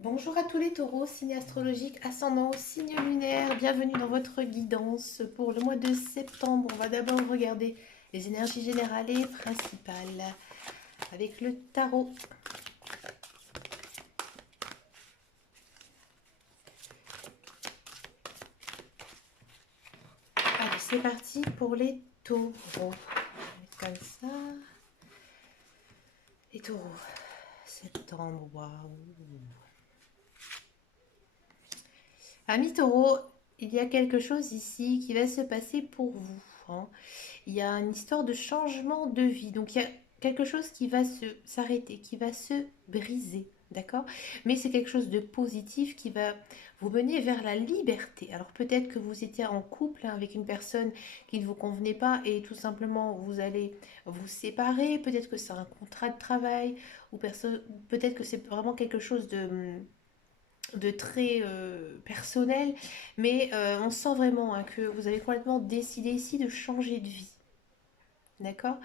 Bonjour à tous les taureaux, signe astrologique, ascendant, signe lunaire, bienvenue dans votre guidance pour le mois de septembre. On va d'abord regarder les énergies générales et principales avec le tarot. Allez, c'est parti pour les taureaux. On va mettre comme ça. Les taureaux, septembre, waouh. Amis taureaux, il y a quelque chose ici qui va se passer pour vous, hein. Il y a une histoire de changement de vie. Donc il y a quelque chose qui va s'arrêter, qui va se briser. D'accord? Mais c'est quelque chose de positif qui va vous mener vers la liberté. Alors peut-être que vous étiez en couple, hein, avec une personne qui ne vous convenait pas et tout simplement vous allez vous séparer. Peut-être que c'est un contrat de travail ou peut-être que c'est vraiment quelque chose de très personnel. Mais on sent vraiment, hein, que vous avez complètement décidé ici de changer de vie. D'accord?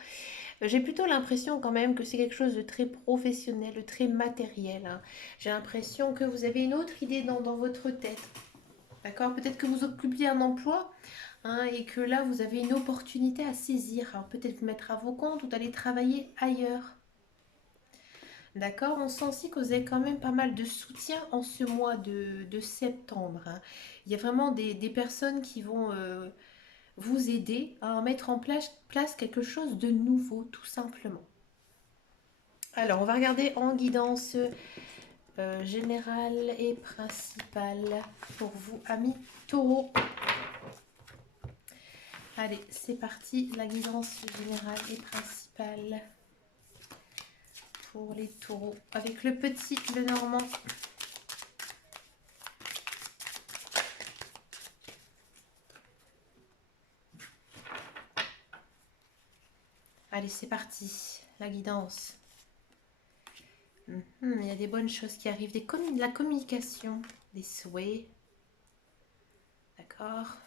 J'ai plutôt l'impression quand même que c'est quelque chose de très professionnel, de très matériel, hein. J'ai l'impression que vous avez une autre idée dans votre tête. D'accord? Peut-être que vous occupiez un emploi, hein, et que là vous avez une opportunité à saisir. Alors peut-être vous mettre à vos comptes ou d'aller travailler ailleurs. D'accord? On sent aussi que vous avez quand même pas mal de soutien en ce mois de septembre, hein. Il y a vraiment des personnes qui vont vous aider à mettre en place quelque chose de nouveau, tout simplement. Alors, on va regarder en guidance générale et principale pour vous, amis taureaux. Allez, c'est parti, la guidance générale et principale pour les taureaux. Avec le petit, le normand. Allez, c'est parti, la guidance. Il y a des bonnes choses qui arrivent, de la communication, des souhaits. D'accord.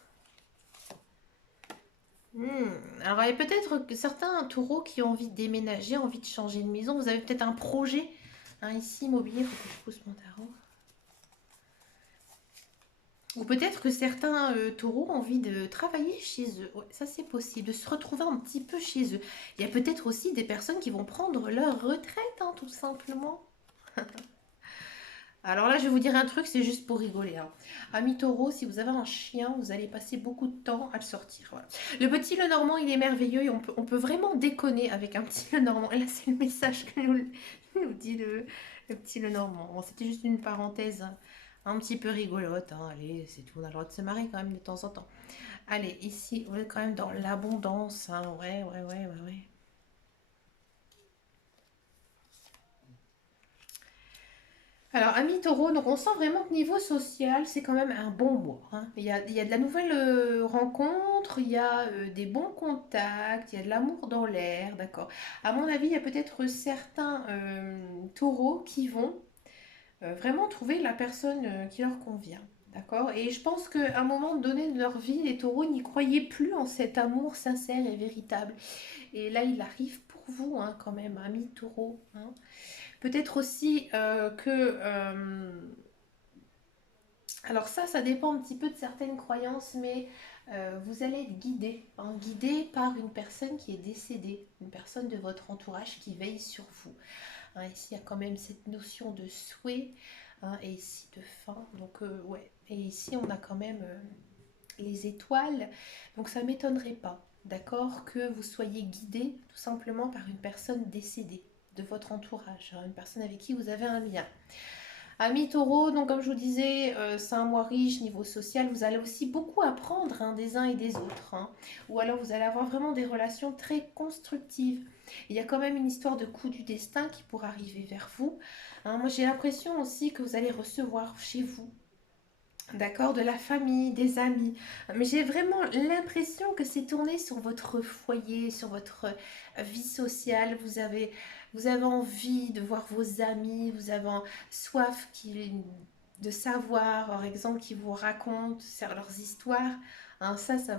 Alors, il y a peut-être que certains taureaux qui ont envie de déménager, envie de changer de maison. Vous avez peut-être un projet, hein, ici, immobilier. Il faut que je pousse mon tarot. Ou peut-être que certains taureaux ont envie de travailler chez eux. Ouais, ça, c'est possible. De se retrouver un petit peu chez eux. Il y a peut-être aussi des personnes qui vont prendre leur retraite, hein, tout simplement. Alors là, je vais vous dire un truc, c'est juste pour rigoler, hein. Ami taureau, si vous avez un chien, vous allez passer beaucoup de temps à le sortir. Voilà. Le petit Lenormand, il est merveilleux et on peut vraiment déconner avec un petit Lenormand. Et là, c'est le message que nous dit le petit Lenormand. Bon, c'était juste une parenthèse, hein, un petit peu rigolote, hein. Allez, c'est tout, on a le droit de se marrer quand même de temps en temps. Allez, ici, on est quand même dans l'abondance, hein. Ouais, ouais, ouais, ouais, ouais. Alors, ami taureau, donc on sent vraiment que niveau social, c'est quand même un bon mois, hein. Il y a de la nouvelle rencontre, il y a des bons contacts, il y a de l'amour dans l'air, d'accord. À mon avis, il y a peut-être certains taureaux qui vont vraiment trouver la personne qui leur convient, d'accord. Et je pense qu'à un moment donné de leur vie, les taureaux n'y croyaient plus en cet amour sincère et véritable. Et là, il arrive pour vous, hein, quand même, ami taureau, hein. Peut-être aussi alors ça dépend un petit peu de certaines croyances, mais vous allez être guidé, hein, guidé par une personne qui est décédée, une personne de votre entourage qui veille sur vous, hein. Ici, il y a quand même cette notion de souhait, hein, et ici de fin. Donc, ouais. Et ici, on a quand même les étoiles. Donc, ça ne m'étonnerait pas, d'accord, que vous soyez guidé tout simplement par une personne décédée de votre entourage, hein, une personne avec qui vous avez un lien. Amis taureau, donc comme je vous disais, c'est un mois riche niveau social. Vous allez aussi beaucoup apprendre, hein, des uns et des autres, hein. Ou alors vous allez avoir vraiment des relations très constructives. Il y a quand même une histoire de coup du destin qui pourra arriver vers vous, hein. Moi j'ai l'impression aussi que vous allez recevoir chez vous, d'accord, de la famille, des amis. Mais j'ai vraiment l'impression que c'est tourné sur votre foyer, sur votre vie sociale. Vous avez envie de voir vos amis, vous avez soif de savoir, par exemple, qui vous racontent leurs histoires, hein. Ça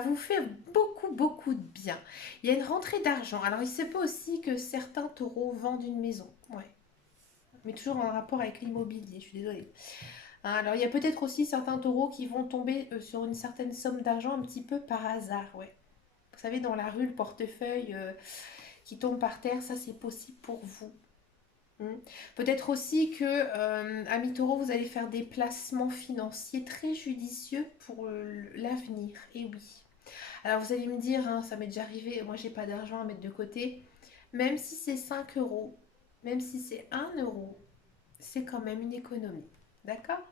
vous fait beaucoup, beaucoup de bien. Il y a une rentrée d'argent. Alors, il se peut aussi que certains taureaux vendent une maison. Ouais. mais toujours en rapport avec l'immobilier, je suis désolée. Hein, alors, il y a peut-être aussi certains taureaux qui vont tomber sur une certaine somme d'argent un petit peu par hasard, ouais. Vous savez, dans la rue, le portefeuille qui tombe par terre, ça c'est possible pour vous. Hmm. Peut-être aussi que, ami taureau, vous allez faire des placements financiers très judicieux pour l'avenir. Et oui. Alors vous allez me dire, hein, ça m'est déjà arrivé, moi j'ai pas d'argent à mettre de côté. Même si c'est 5 euros, même si c'est 1 euro, c'est quand même une économie. D'accord?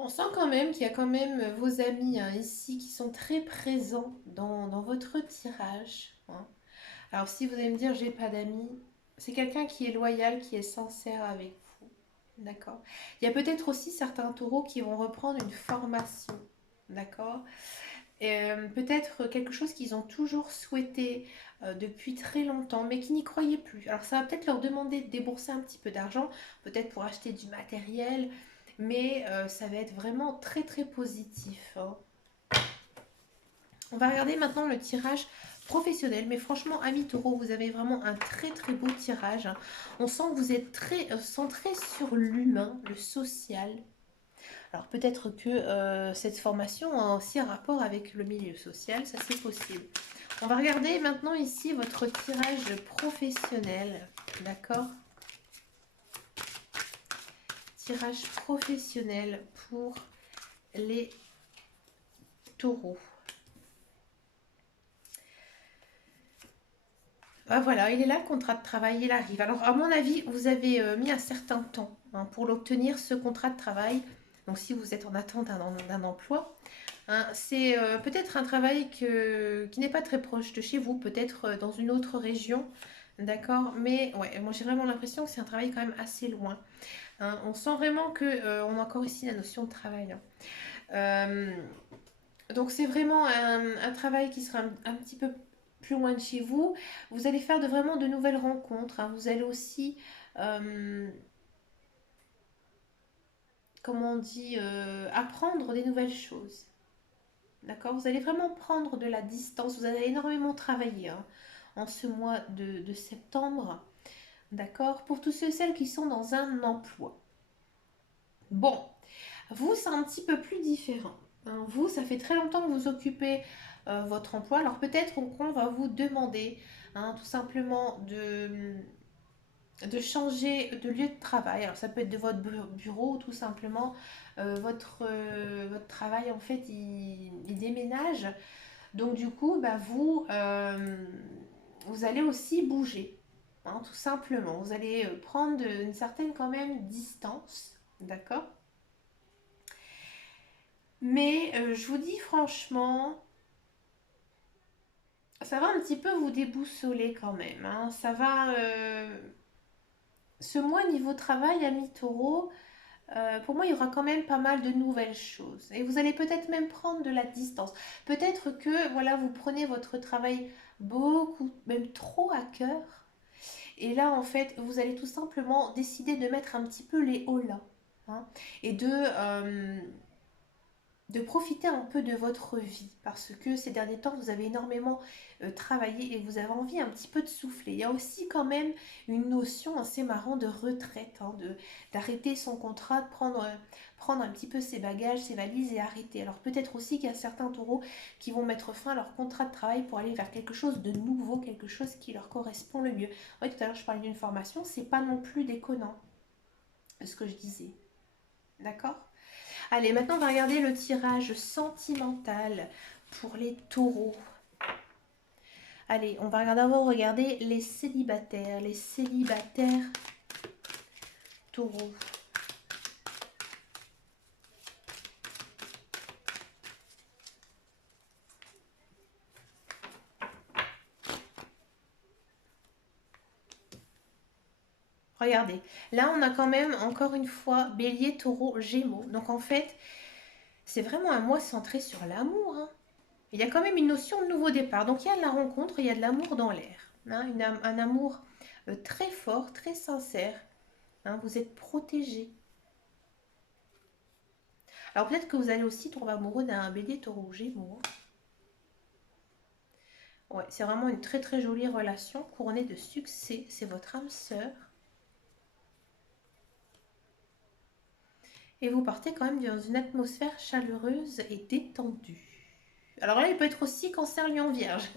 On sent quand même qu'il y a quand même vos amis hein, ici qui sont très présents dans votre tirage. Hein. Alors si vous allez me dire j'ai pas d'amis, c'est quelqu'un qui est loyal, qui est sincère avec vous. D'accord? Il y a peut-être aussi certains taureaux qui vont reprendre une formation. D'accord? Peut-être quelque chose qu'ils ont toujours souhaité depuis très longtemps, mais qui n'y croyaient plus. Alors ça va peut-être leur demander de débourser un petit peu d'argent, peut-être pour acheter du matériel, mais ça va être vraiment très très positif. Hein. On va regarder maintenant le tirage professionnel, mais franchement, amis taureau, vous avez vraiment un très très beau tirage. Hein. On sent que vous êtes très centré sur l'humain, le social. Alors peut-être que cette formation a aussi un rapport avec le milieu social, ça c'est possible. On va regarder maintenant ici votre tirage professionnel, d'accord? Tirage professionnel pour les taureaux. Ah voilà, il est là le contrat de travail, il arrive. Alors à mon avis, vous avez mis un certain temps hein, pour l'obtenir, ce contrat de travail. Donc si vous êtes en attente d'un emploi, hein, c'est peut-être un travail qui n'est pas très proche de chez vous, peut-être dans une autre région, d'accord? Mais ouais, moi j'ai vraiment l'impression que c'est un travail quand même assez loin. Hein. On sent vraiment que on a encore ici la notion de travail. Hein. Euh, donc c'est vraiment un travail qui sera un petit peu plus loin de chez vous. Vous allez faire vraiment de nouvelles rencontres. Hein. Vous allez aussi, euh, comment on dit, apprendre des nouvelles choses. D'accord? Vous allez vraiment prendre de la distance. Vous allez énormément travailler hein, en ce mois de septembre. D'accord? Pour tous ceux et celles qui sont dans un emploi. Bon, vous, c'est un petit peu plus différent. Hein. Vous, ça fait très longtemps que vous occupez votre emploi. Alors peut-être qu'on va vous demander hein, tout simplement de changer de lieu de travail. Alors ça peut être de votre bureau ou tout simplement votre travail en fait il déménage. Donc du coup bah, vous allez aussi bouger. Hein, tout simplement. Vous allez prendre une certaine quand même distance. D'accord? Mais je vous dis franchement, ça va un petit peu vous déboussoler quand même. Hein. Ça va. Ce mois niveau travail à mi-taureau, pour moi, il y aura quand même pas mal de nouvelles choses. Et vous allez peut-être même prendre de la distance. Peut-être que voilà, vous prenez votre travail beaucoup, même trop à cœur. Et là, en fait, vous allez tout simplement décider de mettre un petit peu les hauts là. Hein, et de profiter un peu de votre vie parce que ces derniers temps vous avez énormément travaillé et vous avez envie un petit peu de souffler. Il y a aussi quand même une notion assez marrant de retraite, hein, d'arrêter son contrat, prendre un petit peu ses bagages, ses valises et arrêter. Alors peut-être aussi qu'il y a certains taureaux qui vont mettre fin à leur contrat de travail pour aller vers quelque chose de nouveau, quelque chose qui leur correspond le mieux. Oui, tout à l'heure je parlais d'une formation, c'est pas non plus déconnant ce que je disais. D'accord? Allez, maintenant on va regarder le tirage sentimental pour les taureaux. Allez, on va d'abord regarder les célibataires taureaux. Regardez, là on a quand même encore une fois bélier, taureau, gémeaux. Donc en fait, c'est vraiment un mois centré sur l'amour. Hein. Il y a quand même une notion de nouveau départ. Donc il y a de la rencontre, il y a de l'amour dans l'air. Hein, un amour très fort, très sincère. Hein, vous êtes protégé. Alors peut-être que vous allez aussi tomber amoureux d'un bélier, taureau, gémeaux. Ouais, c'est vraiment une très très jolie relation couronnée de succès. C'est votre âme sœur. Et vous partez quand même dans une atmosphère chaleureuse et détendue. Alors là, il peut être aussi cancer lion vierge.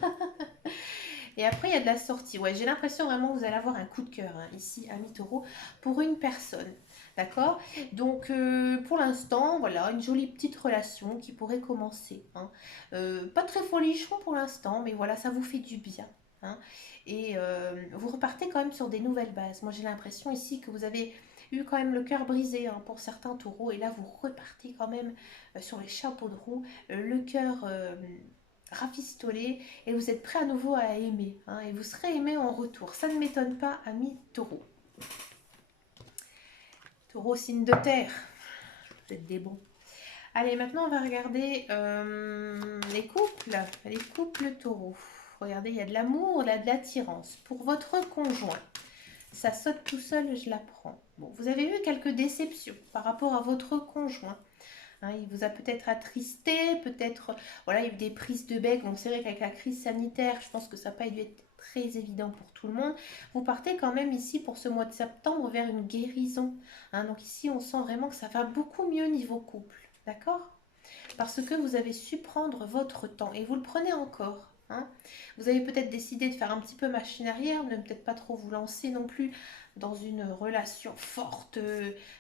Et après, il y a de la sortie. Ouais, j'ai l'impression vraiment que vous allez avoir un coup de cœur hein, ici, ami taureau, pour une personne. D'accord. Donc, pour l'instant, voilà, une jolie petite relation qui pourrait commencer. Hein. Pas très folichon pour l'instant, mais voilà, ça vous fait du bien. Hein. Et vous repartez quand même sur des nouvelles bases. Moi, j'ai l'impression ici que vous avez eu quand même le cœur brisé hein, pour certains taureaux. Et là, vous repartez quand même sur les chapeaux de roue, le cœur rafistolé et vous êtes prêt à nouveau à aimer. Hein, et vous serez aimé en retour. Ça ne m'étonne pas, ami taureau. Taureau, signe de terre. Vous êtes des bons. Allez, maintenant on va regarder les couples. Les couples taureaux. Regardez, il y a de l'amour, de l'attirance. Pour votre conjoint, ça saute tout seul, je l'apprends. Bon, vous avez eu quelques déceptions par rapport à votre conjoint. Hein, il vous a peut-être attristé, peut-être, voilà, il y a eu des prises de bec. Donc c'est vrai qu'avec la crise sanitaire, je pense que ça n'a pas dû être très évident pour tout le monde. Vous partez quand même ici pour ce mois de septembre vers une guérison. Hein, donc ici, on sent vraiment que ça va beaucoup mieux niveau couple. D'accord? Parce que vous avez su prendre votre temps et vous le prenez encore. Hein. Vous avez peut-être décidé de faire un petit peu machine arrière, de ne peut-être pas trop vous lancer non plus dans une relation forte,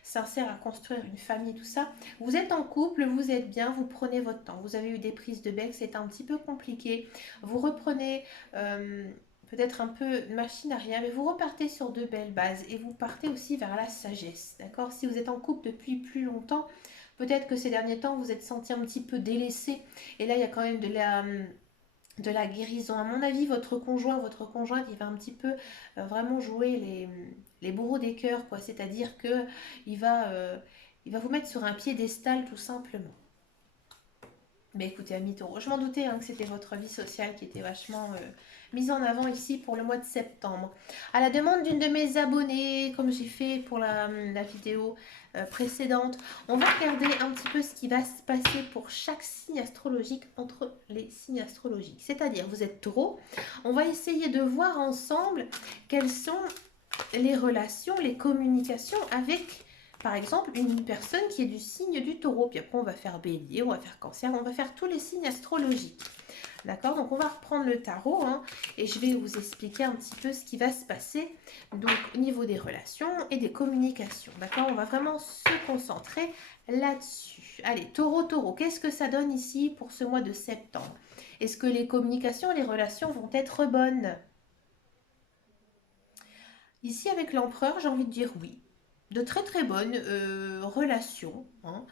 sincère à construire une famille, tout ça. Vous êtes en couple, vous êtes bien, vous prenez votre temps. Vous avez eu des prises de bec, c'est un petit peu compliqué. Vous reprenez peut-être un peu machine arrière, mais vous repartez sur de belles bases et vous partez aussi vers la sagesse. D'accord? Si vous êtes en couple depuis plus longtemps, peut-être que ces derniers temps, vous êtes senti un petit peu délaissé. Et là, il y a quand même de la guérison. À mon avis, votre conjoint, votre conjointe, il va un petit peu vraiment jouer les bourreaux des cœurs, quoi. C'est-à-dire que il va vous mettre sur un piédestal tout simplement. Mais écoutez, ami taureau, je m'en doutais hein, que c'était votre vie sociale qui était vachement mise en avant ici pour le mois de septembre. À la demande d'une de mes abonnées, comme j'ai fait pour la vidéo précédente, on va regarder un petit peu ce qui va se passer pour chaque signe astrologique entre les signes astrologiques. C'est-à-dire, vous êtes taureau, on va essayer de voir ensemble quelles sont les relations, les communications avec par exemple, une personne qui est du signe du taureau. Puis après, on va faire bélier, on va faire cancer, on va faire tous les signes astrologiques. D'accord? Donc, on va reprendre le tarot hein, et je vais vous expliquer un petit peu ce qui va se passer donc, au niveau des relations et des communications. D'accord? On va vraiment se concentrer là-dessus. Allez, taureau, taureau, qu'est-ce que ça donne ici pour ce mois de septembre? Est-ce que les communications, les relations vont être bonnes? Ici, avec l'empereur, j'ai envie de dire oui. De très très bonnes relations. Hein.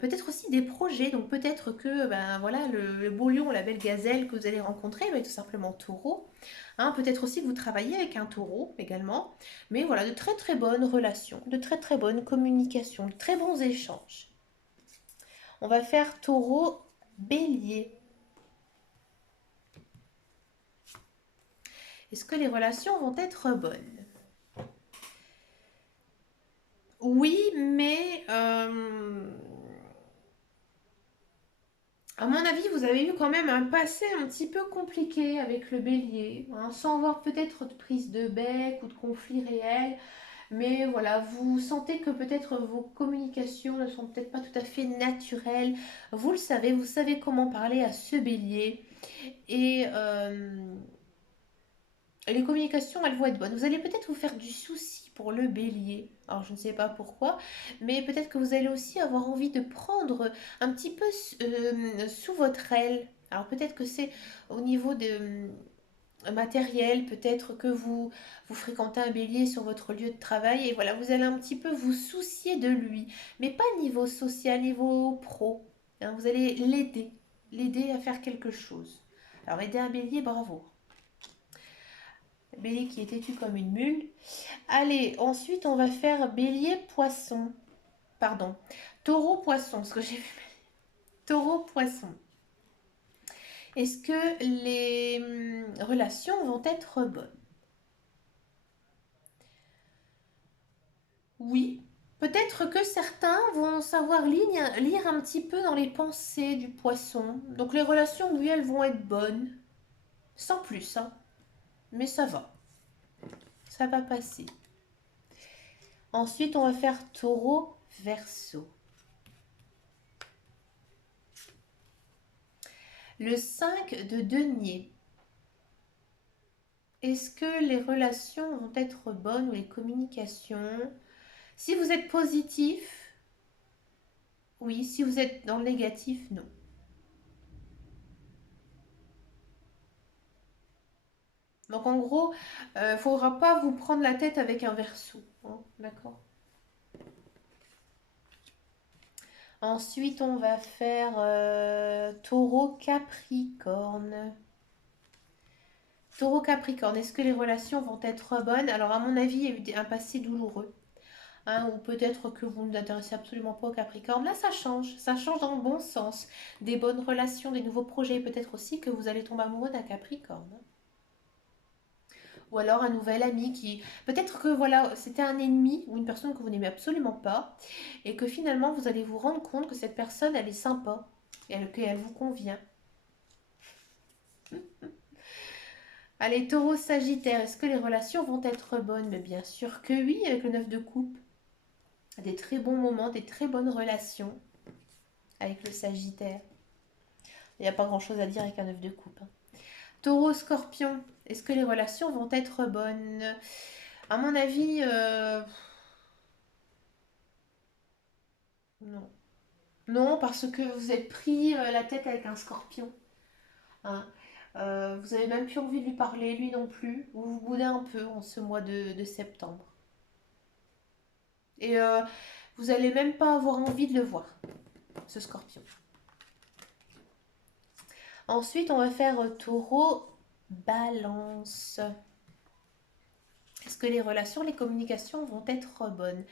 Peut-être aussi des projets. Donc peut-être que ben, voilà, le beau lion, la belle gazelle que vous allez rencontrer, ben, tout simplement taureau. Hein, peut-être aussi que vous travaillez avec un taureau également. Mais voilà, de très très bonnes relations, de très très bonnes communications, de très bons échanges. On va faire taureau bélier. Est-ce que les relations vont être bonnes? Oui, mais à mon avis, vous avez eu quand même un passé un petit peu compliqué avec le bélier, hein, sans avoir peut-être de prise de bec ou de conflit réel. Mais voilà, vous sentez que peut-être vos communications ne sont peut-être pas tout à fait naturelles. Vous le savez, vous savez comment parler à ce bélier. Et les communications, elles vont être bonnes. Vous allez peut-être vous faire du souci pour le bélier. Alors, je ne sais pas pourquoi, mais peut-être que vous allez aussi avoir envie de prendre un petit peu sous votre aile. Alors, peut-être que c'est au niveau de matériel, peut-être que vous fréquentez un bélier sur votre lieu de travail et voilà, vous allez un petit peu vous soucier de lui, mais pas niveau social, niveau pro. Hein, vous allez l'aider à faire quelque chose. Alors, aider un bélier, bravo. Bélier qui est têtu comme une mule. Allez, ensuite on va faire bélier poisson. Pardon. Taureau poisson, ce que j'ai vu. Taureau poisson. Est-ce que les relations vont être bonnes? Oui, Peut-être que certains vont savoir lire un petit peu dans les pensées du poisson. Donc les relations, oui, elles vont être bonnes. Sans plus, hein. Mais ça va. Ça va passer. Ensuite, on va faire taureau, verseau. Le 5 de denier. Est-ce que les relations vont être bonnes ou les communications? Si vous êtes positif, oui. Si vous êtes dans le négatif, non. Donc en gros, il ne faudra pas vous prendre la tête avec un verso, hein, d'accord? Ensuite, on va faire taureau, capricorne. Taureau, capricorne, est-ce que les relations vont être bonnes? Alors à mon avis, il y a eu un passé douloureux. Hein, ou peut-être que vous ne vous intéressez absolument pas au Capricorne. Là, ça change dans le bon sens. Des bonnes relations, des nouveaux projets, peut-être aussi que vous allez tomber amoureux d'un Capricorne. Ou alors un nouvel ami qui... Peut-être que voilà, c'était un ennemi ou une personne que vous n'aimez absolument pas et que finalement vous allez vous rendre compte que cette personne, elle est sympa et qu'elle vous convient. Allez, taureau, sagittaire, est-ce que les relations vont être bonnes? Mais bien sûr que oui, avec le 9 de coupe. Des très bons moments, des très bonnes relations avec le sagittaire. Il n'y a pas grand-chose à dire avec un œuf de coupe, hein. Taureau, scorpion, est-ce que les relations vont être bonnes? À mon avis, non. Non, parce que vous êtes pris la tête avec un scorpion, hein. Vous avez même plus envie de lui parler, lui non plus. Vous vous boudez un peu en ce mois de septembre. Et vous allez même pas avoir envie de le voir, ce scorpion. Ensuite, on va faire taureau, balance. Est-ce que les relations, les communications vont être bonnes?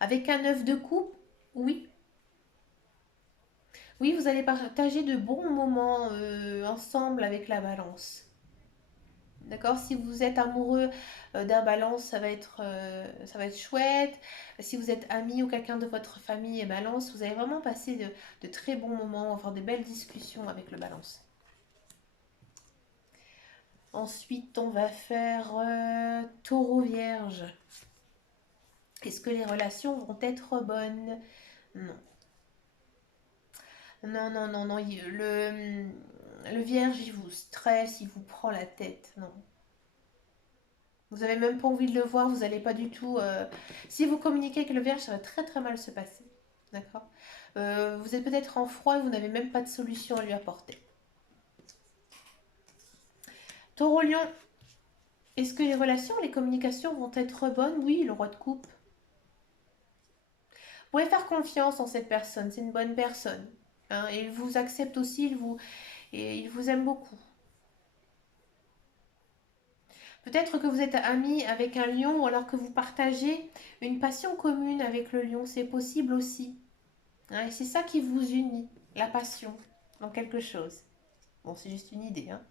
Avec un œuf de coupe, oui. Oui, vous allez partager de bons moments ensemble avec la balance. D'accord? Si vous êtes amoureux d'un balance, ça va être chouette. Si vous êtes ami ou quelqu'un de votre famille et balance, vous allez vraiment passer de très bons moments, avoir de belles discussions avec le balance. Ensuite, on va faire taureau vierge. Est-ce que les relations vont être bonnes? Non. Non, non, non, non. Le vierge, il vous stresse, il vous prend la tête. Non. Vous n'avez même pas envie de le voir, vous n'allez pas du tout. Si vous communiquez avec le vierge, ça va très très mal se passer. D'accord. Vous êtes peut-être en froid et vous n'avez même pas de solution à lui apporter. Taureau lion, est-ce que les relations, les communications vont être bonnes? Oui, le roi de coupe. Vous pouvez faire confiance en cette personne, c'est une bonne personne, hein, et il vous accepte aussi, il vous aime beaucoup. Peut-être que vous êtes ami avec un lion ou alors que vous partagez une passion commune avec le lion, c'est possible aussi, hein, et c'est ça qui vous unit, la passion dans quelque chose. Bon, c'est juste une idée, hein.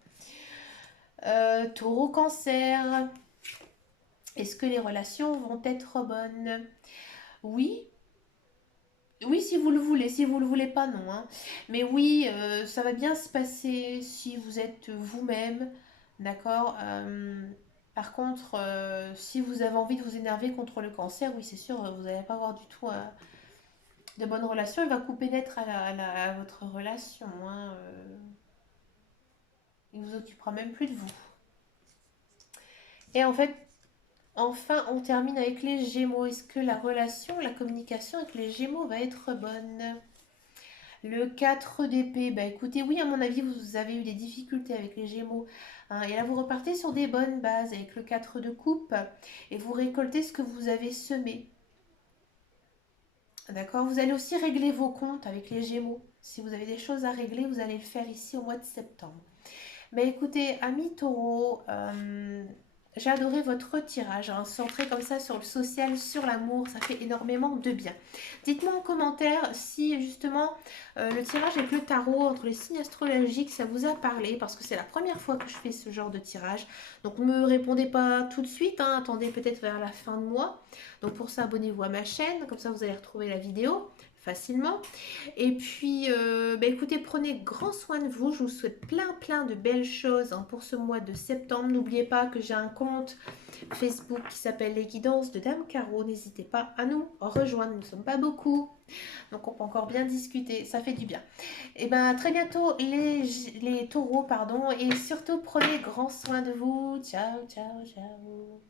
Taureau, cancer, est-ce que les relations vont être bonnes? Oui. Oui, si vous le voulez, si vous le voulez pas, non, hein. Mais oui, ça va bien se passer si vous êtes vous-même, d'accord? Par contre, si vous avez envie de vous énerver contre le cancer, oui, c'est sûr, vous n'allez pas avoir du tout de bonnes relations. Il va couper net à votre relation, hein. Il vous occupera même plus de vous. Et en fait, enfin, on termine avec les Gémeaux. Est-ce que la relation, la communication avec les Gémeaux va être bonne? Le 4 d'épée, bah écoutez, oui, à mon avis, vous avez eu des difficultés avec les Gémeaux, hein, et là, vous repartez sur des bonnes bases avec le 4 de coupe et vous récoltez ce que vous avez semé. D'accord? Vous allez aussi régler vos comptes avec les Gémeaux. Si vous avez des choses à régler, vous allez le faire ici au mois de septembre. Mais écoutez, amis taureaux, j'ai adoré votre tirage, hein, centré comme ça sur le social, sur l'amour, ça fait énormément de bien. Dites-moi en commentaire si justement le tirage avec le tarot entre les signes astrologiques, ça vous a parlé, parce que c'est la première fois que je fais ce genre de tirage. Donc ne me répondez pas tout de suite, hein, attendez peut-être vers la fin de mois. Donc pour ça, abonnez-vous à ma chaîne, comme ça vous allez retrouver la vidéo facilement. Et puis, bah écoutez, prenez grand soin de vous. Je vous souhaite plein de belles choses, hein, pour ce mois de septembre. N'oubliez pas que j'ai un compte Facebook qui s'appelle Les Guidances de Dame Caro. N'hésitez pas à nous rejoindre. Nous ne sommes pas beaucoup, donc on peut encore bien discuter. Ça fait du bien. Et ben à très bientôt les taureaux, pardon. Et surtout, prenez grand soin de vous. Ciao, ciao, ciao.